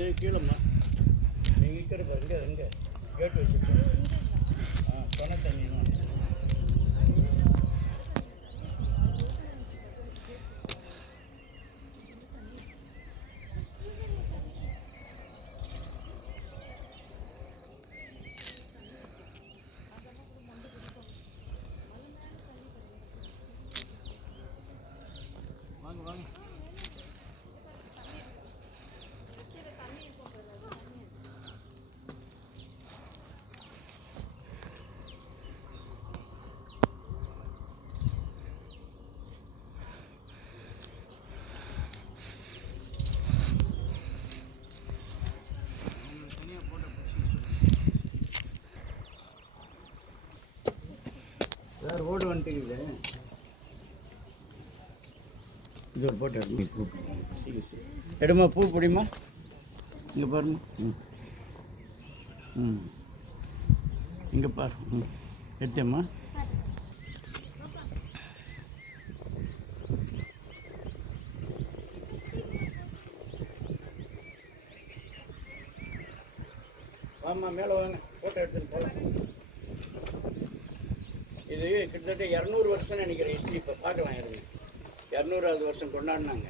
இது கீழம்மா நீங்கள் இருக்கிறது எங்கே கேட்டு வச்சுருக்கேன். தொணை தண்ணியும் வாங்க வாங்க. சார் ஓடு வந்துட்டுக்குது. இது ஒரு போட்டு எடுமா பூ எடுமா பூ பிடிமா. இங்கே பாருங்க. இங்கே பாரு. எடுத்தேம்மா. வாம்மா மேலே வாங்க, ஃபோட்டோ எடுத்துகிட்டு போகலாம். இது கிட்டத்தட்ட 200 வருஷம்னு நினைக்கிறேன் ஹிஸ்ட்ரி. இப்போ பார்க்கலாம் இருங்க. 200வது வருஷம் கொண்டாடினாங்க.